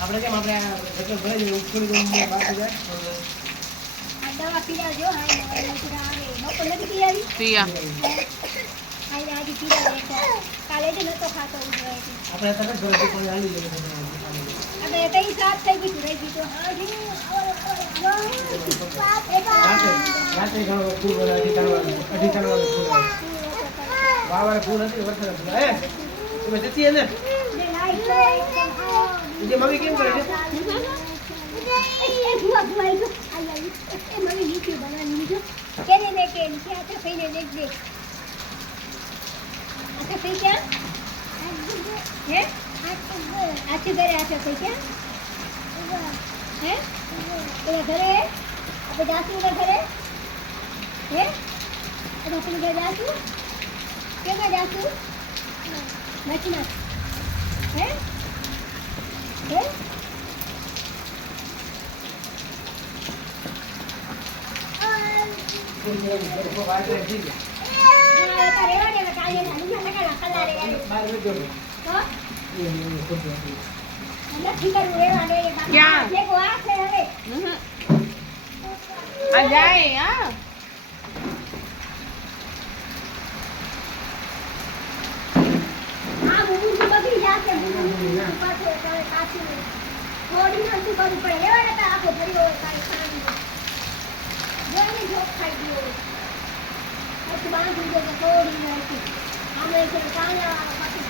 આપણે કેમ આપણે ગટર ભરાઈ ઉખડી બાકી જાય દવા પીડાવજો હા આવે નોકો નથી પીડાવી પિયા આઈ આજે પીડાવે કાલે જ નતો ખાતો ઉજવાય આપણે તરત ઘરે પણ હાલી જઈએ આપણે તઈ સાફ થઈ ગઈ રહી ગઈ તો હા જી રાતે ઘણો ફૂલ અઢી વાવાળે ફૂલ હતી વરસાદ ફૂલ એ તમે જતી હે ને જે મમ્મી કેમ કરે છે ભુવા ભુવા જો આઈ એ મને નીચે બનાવી જો કેને ને કે નીચે આતે ફઈને દેખ દે આતે ફઈ ક્યાં હે આતે ઘરે આતે ફઈ ક્યાં હે એ ઘરે આપણે જાસુ ને ઘરે હે આપણે ઘરે જાસુ કેમાં જાસુ નથી ના હે હે આ જાય હા થોડી ના શું કરવું પડે એવા નતા આખો ભર્યો હોય કાંઈ ખાવાનું જોઈને જોક ખાઈ ગયો પછી બાંધી દે તો થોડી નથી આમે છે કાંગા પાછી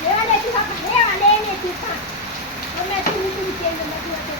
લેવા દે તું લેવા દે ને તું ખા અમે તું તું કેમ નથી વાતો